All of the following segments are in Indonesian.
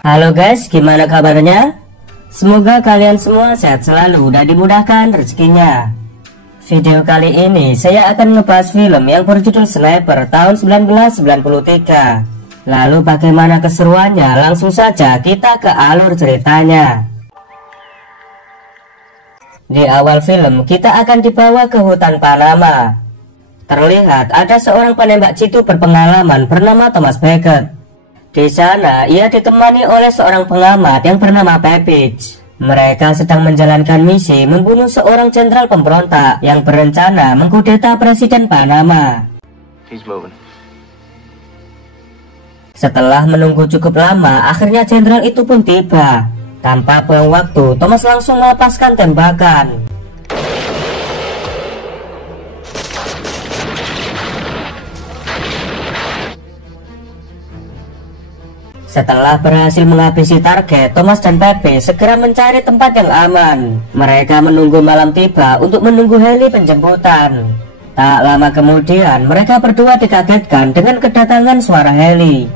Halo guys, gimana kabarnya? Semoga kalian semua sehat selalu dan dimudahkan rezekinya. Video kali ini saya akan ngebahas film yang berjudul Sniper tahun 1993. Lalu bagaimana keseruannya? Langsung saja kita ke alur ceritanya. Di awal film kita akan dibawa ke hutan Panama. Terlihat ada seorang penembak jitu berpengalaman bernama Thomas Beckett. Di sana, ia ditemani oleh seorang pengamat yang bernama Pepich. Mereka sedang menjalankan misi membunuh seorang jenderal pemberontak yang berencana mengkudeta Presiden Panama. Setelah menunggu cukup lama, akhirnya jenderal itu pun tiba. Tanpa buang waktu, Thomas langsung melepaskan tembakan. Setelah berhasil menghabisi target, Thomas dan Pepe segera mencari tempat yang aman. Mereka menunggu malam tiba untuk menunggu heli penjemputan. Tak lama kemudian, mereka berdua dikagetkan dengan kedatangan suara heli.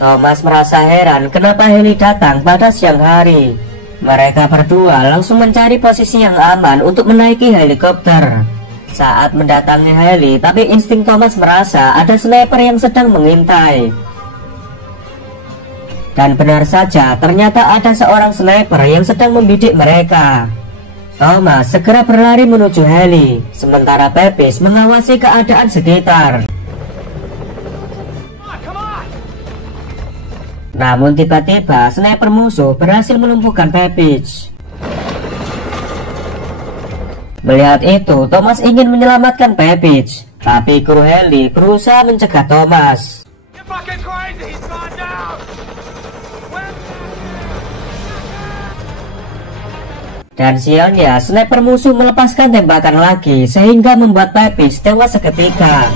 Thomas merasa heran kenapa heli datang pada siang hari. Mereka berdua langsung mencari posisi yang aman untuk menaiki helikopter. Saat mendatangi heli, tapi insting Thomas merasa ada sniper yang sedang mengintai. Dan benar saja, ternyata ada seorang sniper yang sedang membidik mereka. Thomas segera berlari menuju heli, sementara Pepis mengawasi keadaan sekitar. Namun tiba-tiba sniper musuh berhasil melumpuhkan Pepis. Melihat itu, Thomas ingin menyelamatkan Pepis, tapi kru heli berusaha mencegah Thomas. Dan sialnya, sniper musuh melepaskan tembakan lagi sehingga membuat Pepis tewas seketika.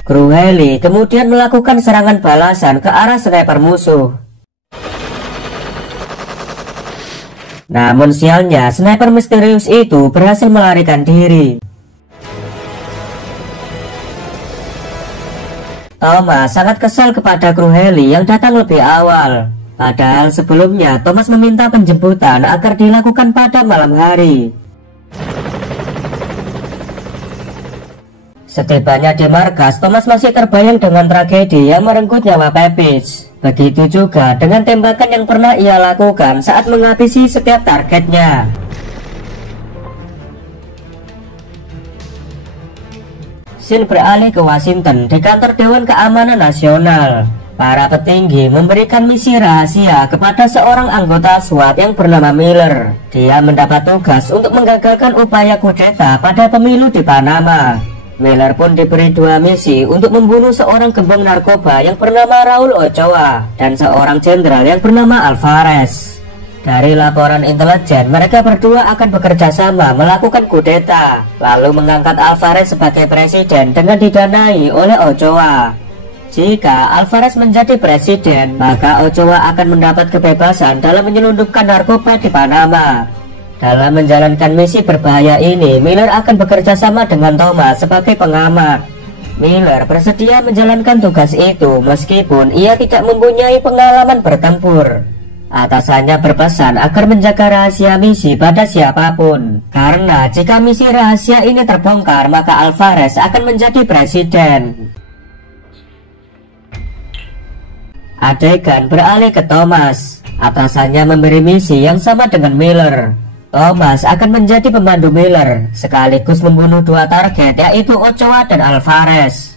Kru heli kemudian melakukan serangan balasan ke arah sniper musuh. Namun sialnya, sniper misterius itu berhasil melarikan diri. Thomas sangat kesal kepada kru heli yang datang lebih awal. Padahal sebelumnya Thomas meminta penjemputan agar dilakukan pada malam hari. Setibanya di markas, Thomas masih terbayang dengan tragedi yang merenggut nyawa Pepich. Begitu juga dengan tembakan yang pernah ia lakukan saat menghabisi setiap targetnya. Scene beralih ke Washington di kantor Dewan Keamanan Nasional. Para petinggi memberikan misi rahasia kepada seorang anggota SWAT yang bernama Miller. Dia mendapat tugas untuk menggagalkan upaya kudeta pada pemilu di Panama. Miller pun diberi dua misi untuk membunuh seorang gembong narkoba yang bernama Raul Ochoa dan seorang jenderal yang bernama Alvarez. Dari laporan intelijen, mereka berdua akan bekerja sama melakukan kudeta, lalu mengangkat Alvarez sebagai presiden dengan didanai oleh Ochoa. Jika Alvarez menjadi presiden, maka Ochoa akan mendapat kebebasan dalam menyelundupkan narkoba di Panama. Dalam menjalankan misi berbahaya ini, Miller akan bekerja sama dengan Thomas sebagai pengamat. Miller bersedia menjalankan tugas itu meskipun ia tidak mempunyai pengalaman bertempur. Atasannya berpesan agar menjaga rahasia misi pada siapapun, karena jika misi rahasia ini terbongkar, maka Alvarez akan menjadi presiden. Adegan beralih ke Thomas. Atasannya memberi misi yang sama dengan Miller. Thomas akan menjadi pembantu Miller, sekaligus membunuh dua target, yaitu Ochoa dan Alvarez.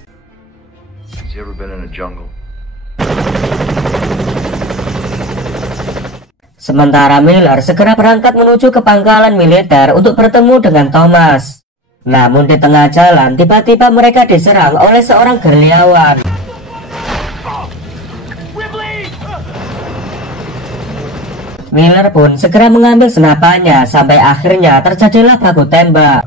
Sementara Miller segera berangkat menuju ke pangkalan militer untuk bertemu dengan Thomas. Namun di tengah jalan, tiba-tiba mereka diserang oleh seorang gerilyawan. Miller pun segera mengambil senapannya sampai akhirnya terjadilah baku tembak.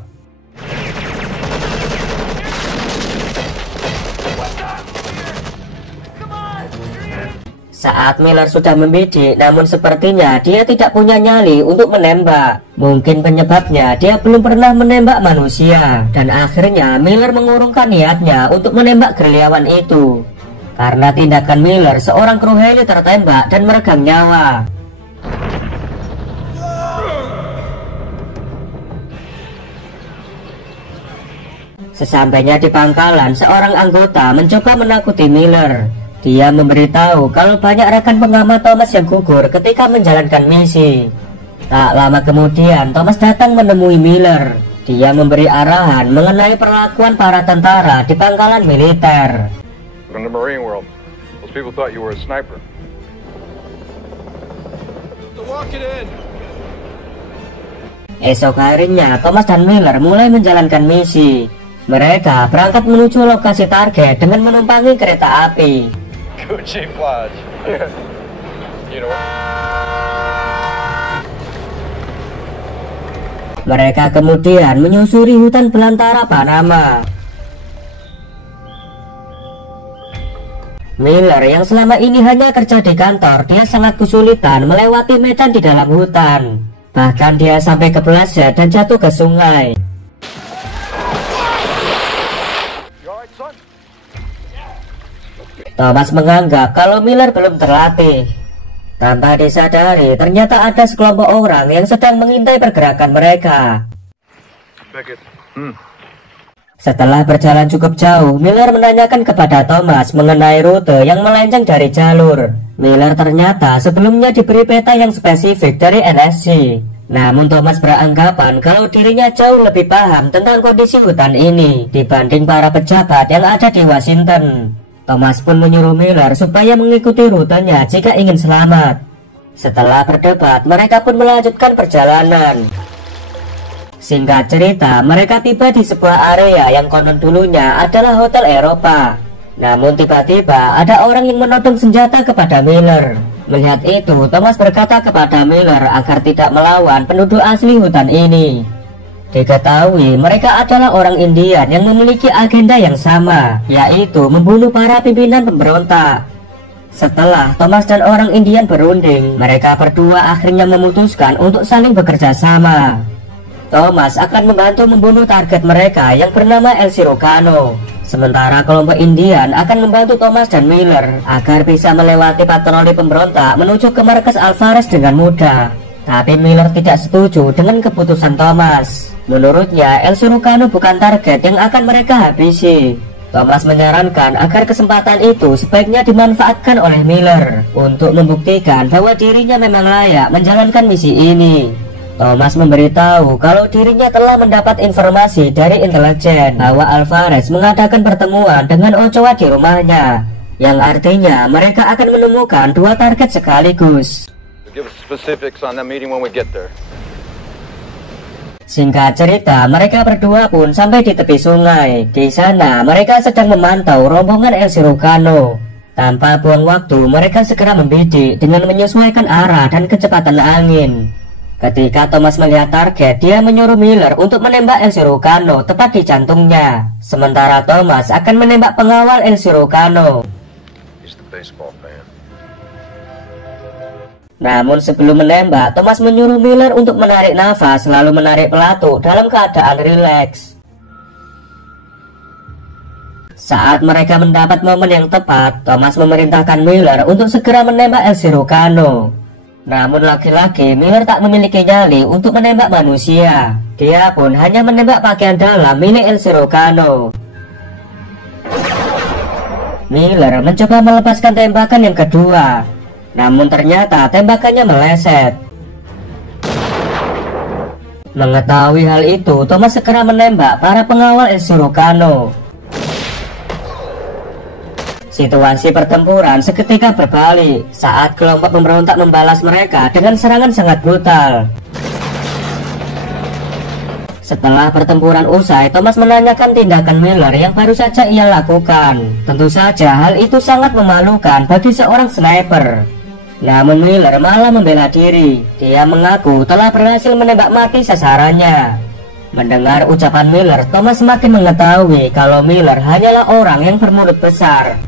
Saat Miller sudah membidik, namun sepertinya dia tidak punya nyali untuk menembak. Mungkin penyebabnya dia belum pernah menembak manusia, dan akhirnya Miller mengurungkan niatnya untuk menembak gerilyawan itu. Karena tindakan Miller, seorang kru heli tertembak dan meregang nyawa. Sesampainya di pangkalan, seorang anggota mencoba menakuti Miller. Dia memberitahu kalau banyak rekan pengamat Thomas yang gugur ketika menjalankan misi. Tak lama kemudian, Thomas datang menemui Miller. Dia memberi arahan mengenai perlakuan para tentara di pangkalan militer. In the Marine world, those people thought you were a sniper. Walk it in. Esok harinya, Thomas dan Miller mulai menjalankan misi. Mereka berangkat menuju lokasi target dengan menumpangi kereta api. Gucci Flash. You know. Mereka kemudian menyusuri hutan belantara Panama. Miller yang selama ini hanya kerja di kantor, dia sangat kesulitan melewati medan di dalam hutan. Bahkan dia sampai kepleset dan jatuh ke sungai. Thomas menganggap kalau Miller belum terlatih. Tanpa disadari, ternyata ada sekelompok orang yang sedang mengintai pergerakan mereka. Setelah berjalan cukup jauh, Miller menanyakan kepada Thomas mengenai rute yang melenceng dari jalur. Miller ternyata sebelumnya diberi peta yang spesifik dari NSC. Namun Thomas beranggapan kalau dirinya jauh lebih paham tentang kondisi hutan ini dibanding para pejabat yang ada di Washington. Thomas pun menyuruh Miller supaya mengikuti rutenya jika ingin selamat. Setelah berdebat, mereka pun melanjutkan perjalanan. Singkat cerita, mereka tiba di sebuah area yang konon dulunya adalah hotel Eropa. Namun tiba-tiba ada orang yang menodong senjata kepada Miller. Melihat itu, Thomas berkata kepada Miller agar tidak melawan penduduk asli hutan ini. Diketahui mereka adalah orang Indian yang memiliki agenda yang sama, yaitu membunuh para pimpinan pemberontak. Setelah Thomas dan orang Indian berunding, mereka berdua akhirnya memutuskan untuk saling bekerja sama. Thomas akan membantu membunuh target mereka yang bernama El Cirujano. Sementara kelompok Indian akan membantu Thomas dan Miller agar bisa melewati patroli pemberontak menuju ke markas Alvarez dengan mudah. Tapi Miller tidak setuju dengan keputusan Thomas. Menurutnya, El Cirujano bukan target yang akan mereka habisi. Thomas menyarankan agar kesempatan itu sebaiknya dimanfaatkan oleh Miller untuk membuktikan bahwa dirinya memang layak menjalankan misi ini. Thomas memberitahu kalau dirinya telah mendapat informasi dari intelijen bahwa Alvarez mengadakan pertemuan dengan Ochoa di rumahnya, yang artinya mereka akan menemukan dua target sekaligus. Singkat cerita, mereka berdua pun sampai di tepi sungai. Di sana, mereka sedang memantau rombongan El Cirujano. Tanpa buang waktu, mereka segera membidik dengan menyesuaikan arah dan kecepatan angin. Ketika Thomas melihat target, dia menyuruh Miller untuk menembak El Cirujano tepat di jantungnya. Sementara Thomas akan menembak pengawal El Cirujano. Namun sebelum menembak, Thomas menyuruh Miller untuk menarik nafas lalu menarik pelatuk dalam keadaan rileks. Saat mereka mendapat momen yang tepat, Thomas memerintahkan Miller untuk segera menembak El Cirujano. Namun lagi-lagi Miller tak memiliki nyali untuk menembak manusia. Dia pun hanya menembak pakaian dalam milik El Cirujano. Miller mencoba melepaskan tembakan yang kedua. Namun ternyata tembakannya meleset. Mengetahui hal itu, Thomas segera menembak para pengawal El Cirujano. Situasi pertempuran seketika berbalik saat kelompok pemberontak membalas mereka dengan serangan sangat brutal. Setelah pertempuran usai, Thomas menanyakan tindakan Miller yang baru saja ia lakukan. Tentu saja hal itu sangat memalukan bagi seorang sniper. Namun Miller malah membela diri. Dia mengaku telah berhasil menembak mati sasarannya. Mendengar ucapan Miller, Thomas semakin mengetahui kalau Miller hanyalah orang yang bermulut besar.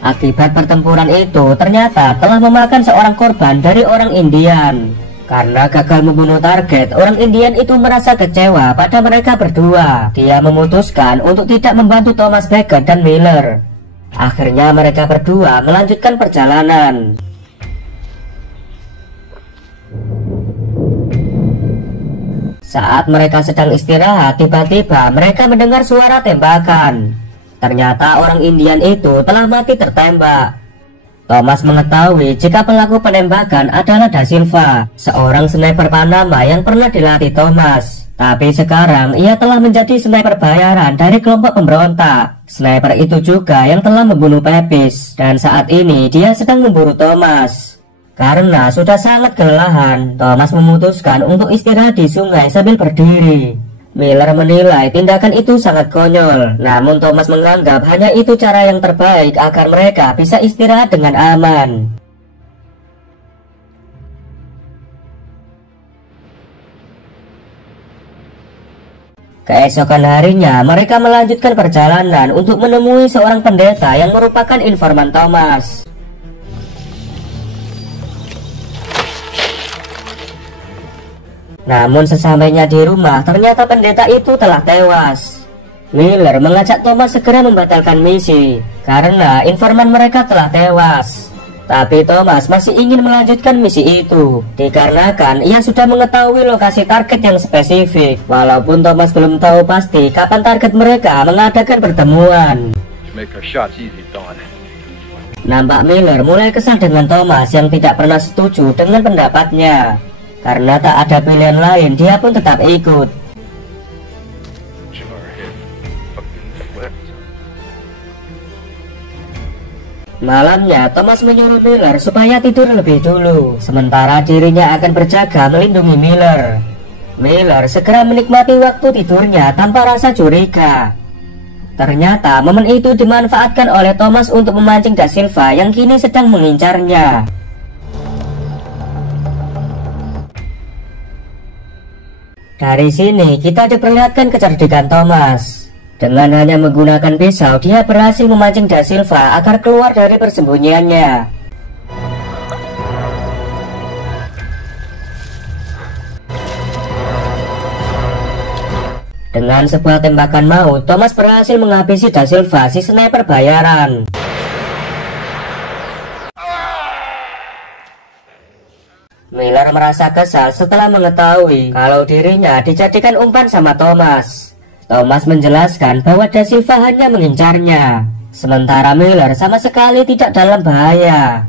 Akibat pertempuran itu ternyata telah memakan seorang korban dari orang Indian. Karena gagal membunuh target, orang Indian itu merasa kecewa pada mereka berdua. Dia memutuskan untuk tidak membantu Thomas Becket dan Miller. Akhirnya mereka berdua melanjutkan perjalanan. Saat mereka sedang istirahat, tiba-tiba mereka mendengar suara tembakan. Ternyata orang Indian itu telah mati tertembak. Thomas mengetahui jika pelaku penembakan adalah Da Silva, seorang sniper Panama yang pernah dilatih Thomas. Tapi sekarang ia telah menjadi sniper bayaran dari kelompok pemberontak. Sniper itu juga yang telah membunuh Pepys, dan saat ini dia sedang memburu Thomas. Karena sudah sangat kelelahan, Thomas memutuskan untuk istirahat di sungai sambil berdiri. Miller menilai tindakan itu sangat konyol, namun Thomas menganggap hanya itu cara yang terbaik agar mereka bisa istirahat dengan aman. Keesokan harinya, mereka melanjutkan perjalanan untuk menemui seorang pendeta yang merupakan informan Thomas. Namun sesampainya di rumah, ternyata pendeta itu telah tewas. Miller mengajak Thomas segera membatalkan misi, karena informan mereka telah tewas. Tapi Thomas masih ingin melanjutkan misi itu, dikarenakan ia sudah mengetahui lokasi target yang spesifik. Walaupun Thomas belum tahu pasti kapan target mereka mengadakan pertemuan. Nampak Miller mulai kesal dengan Thomas yang tidak pernah setuju dengan pendapatnya. Karena tak ada pilihan lain, dia pun tetap ikut. Malamnya, Thomas menyuruh Miller supaya tidur lebih dulu, sementara dirinya akan berjaga melindungi Miller. Miller segera menikmati waktu tidurnya tanpa rasa curiga. Ternyata momen itu dimanfaatkan oleh Thomas untuk memancing Da Silva yang kini sedang mengincarnya. Dari sini kita diperlihatkan kecerdikan Thomas. Dengan hanya menggunakan pisau, dia berhasil memancing Da Silva agar keluar dari persembunyiannya. Dengan sebuah tembakan maut, Thomas berhasil menghabisi Da Silva, si sniper bayaran. Miller merasa kesal setelah mengetahui kalau dirinya dijadikan umpan sama Thomas. Thomas menjelaskan bahwa Da Silva hanya mengincarnya, sementara Miller sama sekali tidak dalam bahaya.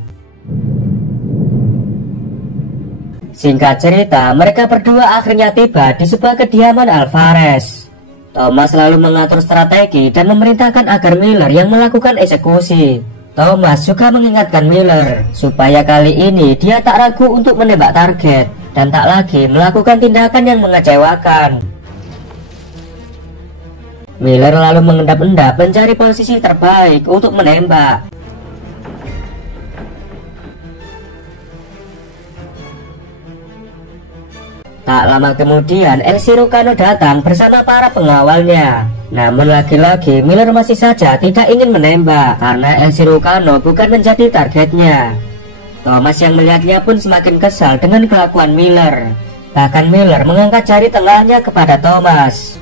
Singkat cerita, mereka berdua akhirnya tiba di sebuah kediaman Alvarez. Thomas lalu mengatur strategi dan memerintahkan agar Miller yang melakukan eksekusi. Thomas juga mengingatkan Miller supaya kali ini dia tak ragu untuk menembak target dan tak lagi melakukan tindakan yang mengecewakan. Miller lalu mengendap-endap mencari posisi terbaik untuk menembak. Tak lama kemudian, El Cirujano datang bersama para pengawalnya. Namun lagi-lagi Miller masih saja tidak ingin menembak karena El Cirujano bukan menjadi targetnya. Thomas yang melihatnya pun semakin kesal dengan kelakuan Miller. Bahkan Miller mengangkat jari tengahnya kepada Thomas.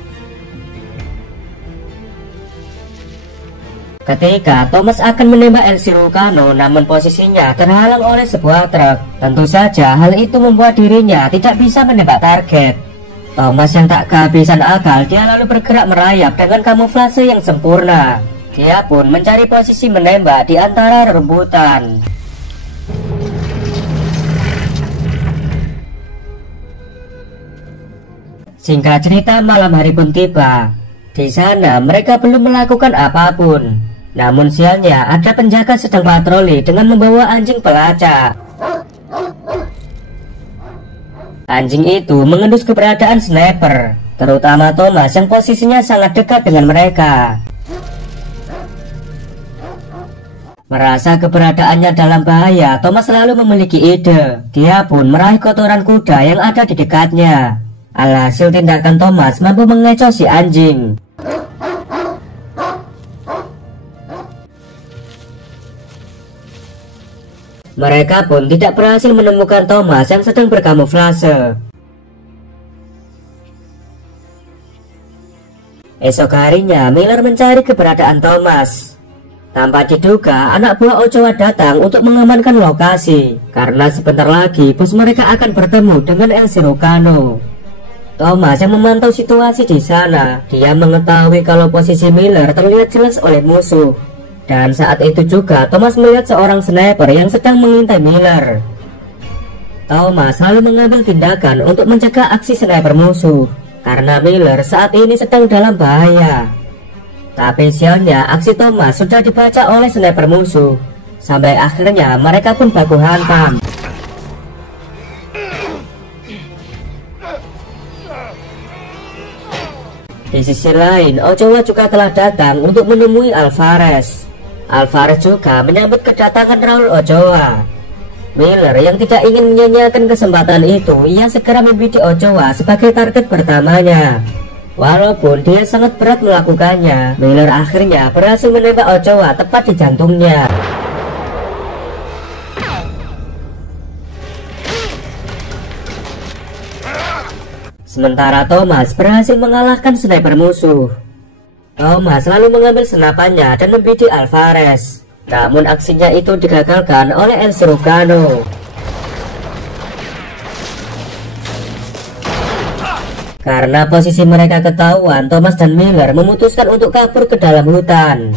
Ketika Thomas akan menembak El Cirujano, namun posisinya terhalang oleh sebuah truk. Tentu saja hal itu membuat dirinya tidak bisa menembak target. Thomas yang tak kehabisan akal, dia lalu bergerak merayap dengan kamuflase yang sempurna. Dia pun mencari posisi menembak di antara rerumputan. Singkat cerita, malam hari pun tiba. Di sana mereka belum melakukan apapun. Namun sialnya ada penjaga sedang patroli dengan membawa anjing pelacak. Anjing itu mengendus keberadaan sniper, terutama Thomas yang posisinya sangat dekat dengan mereka. Merasa keberadaannya dalam bahaya, Thomas selalu memiliki ide. Dia pun meraih kotoran kuda yang ada di dekatnya. Alhasil tindakan Thomas mampu mengecoh si anjing. Mereka pun tidak berhasil menemukan Thomas yang sedang berkamuflase. Esok harinya Miller mencari keberadaan Thomas. Tanpa diduga, anak buah Ochoa datang untuk mengamankan lokasi, karena sebentar lagi bos mereka akan bertemu dengan El Cirujano. Thomas yang memantau situasi di sana, dia mengetahui kalau posisi Miller terlihat jelas oleh musuh. Dan saat itu juga Thomas melihat seorang sniper yang sedang mengintai Miller. Thomas lalu mengambil tindakan untuk mencegah aksi sniper musuh, karena Miller saat ini sedang dalam bahaya. Tapi sialnya aksi Thomas sudah dibaca oleh sniper musuh. Sampai akhirnya mereka pun baku hantam. Di sisi lain, Ochoa juga telah datang untuk menemui Alvarez. Alvarez juga menyambut kedatangan Raul Ochoa. Miller yang tidak ingin menyanyiakan kesempatan itu, ia segera membidik Ochoa sebagai target pertamanya. Walaupun dia sangat berat melakukannya, Miller akhirnya berhasil menembak Ochoa tepat di jantungnya. Sementara Thomas berhasil mengalahkan sniper musuh. Thomas lalu mengambil senapannya dan membidik Alvarez. Namun aksinya itu digagalkan oleh El Cirujano. Karena posisi mereka ketahuan, Thomas dan Miller memutuskan untuk kabur ke dalam hutan.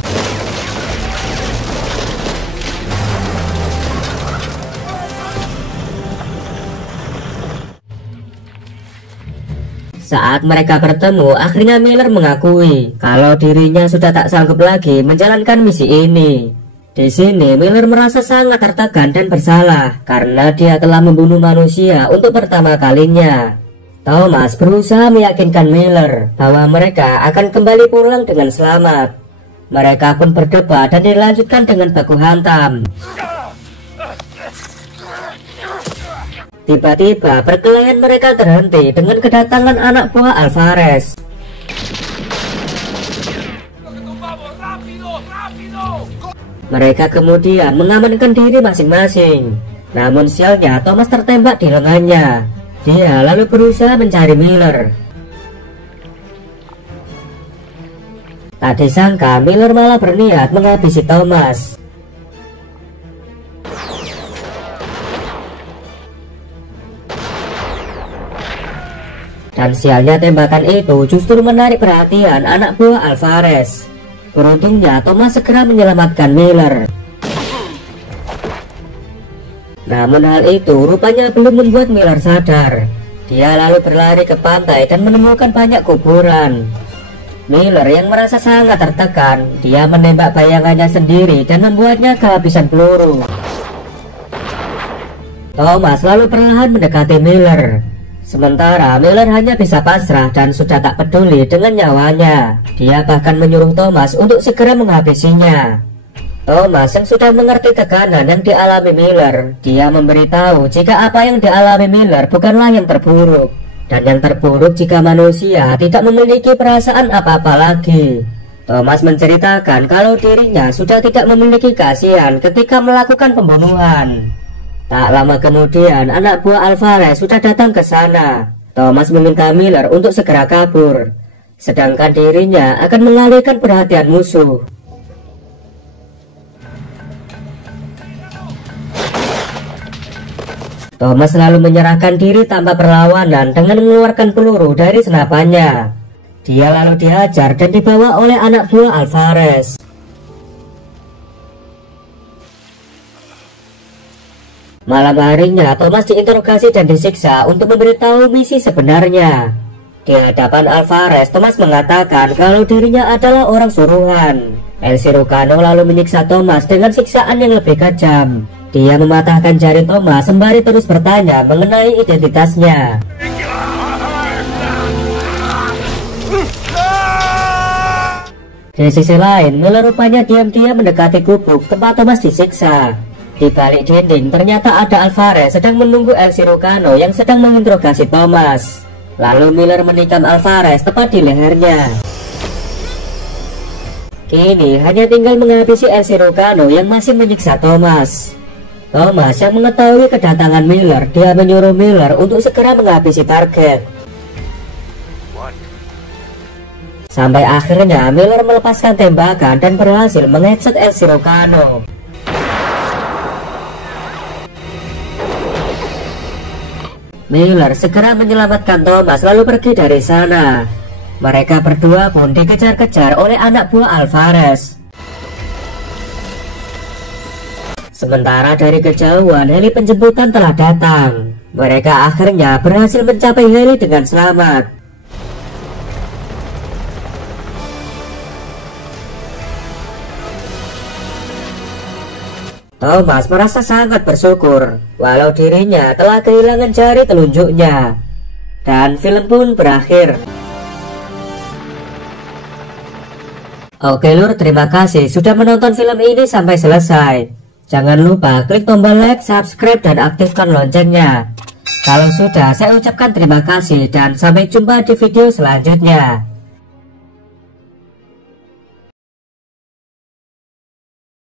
Saat mereka bertemu, akhirnya Miller mengakui kalau dirinya sudah tak sanggup lagi menjalankan misi ini. Di sini Miller merasa sangat tertekan dan bersalah karena dia telah membunuh manusia untuk pertama kalinya. Thomas berusaha meyakinkan Miller bahwa mereka akan kembali pulang dengan selamat. Mereka pun berdebat dan dilanjutkan dengan baku hantam. Tiba-tiba perkelahian mereka terhenti dengan kedatangan anak buah Alvarez. Mereka kemudian mengamankan diri masing-masing. Namun sialnya Thomas tertembak di lengannya. Dia lalu berusaha mencari Miller. Tak disangka Miller malah berniat menghabisi Thomas. Dan sialnya tembakan itu justru menarik perhatian anak buah Alvarez. Beruntungnya Thomas segera menyelamatkan Miller. Namun hal itu rupanya belum membuat Miller sadar. Dia lalu berlari ke pantai dan menemukan banyak kuburan. Miller yang merasa sangat tertekan, dia menembak bayangannya sendiri dan membuatnya kehabisan peluru. Thomas lalu perlahan mendekati Miller. Sementara Miller hanya bisa pasrah dan sudah tak peduli dengan nyawanya. Dia bahkan menyuruh Thomas untuk segera menghabisinya. Thomas yang sudah mengerti tekanan yang dialami Miller, dia memberitahu jika apa yang dialami Miller bukanlah yang terburuk. Dan yang terburuk jika manusia tidak memiliki perasaan apa-apa lagi. Thomas menceritakan kalau dirinya sudah tidak memiliki kasihan ketika melakukan pembunuhan. Tak lama kemudian anak buah Alvarez sudah datang ke sana. Thomas meminta Miller untuk segera kabur, sedangkan dirinya akan mengalihkan perhatian musuh. Thomas lalu menyerahkan diri tanpa perlawanan dengan mengeluarkan peluru dari senapannya. Dia lalu dihajar dan dibawa oleh anak buah Alvarez. Malam harinya Thomas diinterogasi dan disiksa untuk memberitahu misi sebenarnya. Di hadapan Alvarez, Thomas mengatakan kalau dirinya adalah orang suruhan. El Cirujano lalu menyiksa Thomas dengan siksaan yang lebih kejam. Dia mematahkan jari Thomas sembari terus bertanya mengenai identitasnya. Di sisi lain, Miller rupanya diam-diam mendekati gubuk tempat Thomas disiksa. Di balik dinding ternyata ada Alvarez sedang menunggu El Cirujano yang sedang menginterogasi Thomas. Lalu Miller menikam Alvarez tepat di lehernya. Kini hanya tinggal menghabisi El Cirujano yang masih menyiksa Thomas. Thomas yang mengetahui kedatangan Miller, dia menyuruh Miller untuk segera menghabisi target. Sampai akhirnya Miller melepaskan tembakan dan berhasil mengheadshot El Sirocano. Miller segera menyelamatkan Thomas lalu pergi dari sana. Mereka berdua pun dikejar-kejar oleh anak buah Alvarez. Sementara dari kejauhan heli penjemputan telah datang. Mereka akhirnya berhasil mencapai heli dengan selamat. Thomas merasa sangat bersyukur walau dirinya telah kehilangan jari telunjuknya. Dan film pun berakhir. Oke lur, terima kasih sudah menonton film ini sampai selesai. Jangan lupa klik tombol like, subscribe, dan aktifkan loncengnya. Kalau sudah, saya ucapkan terima kasih dan sampai jumpa di video selanjutnya.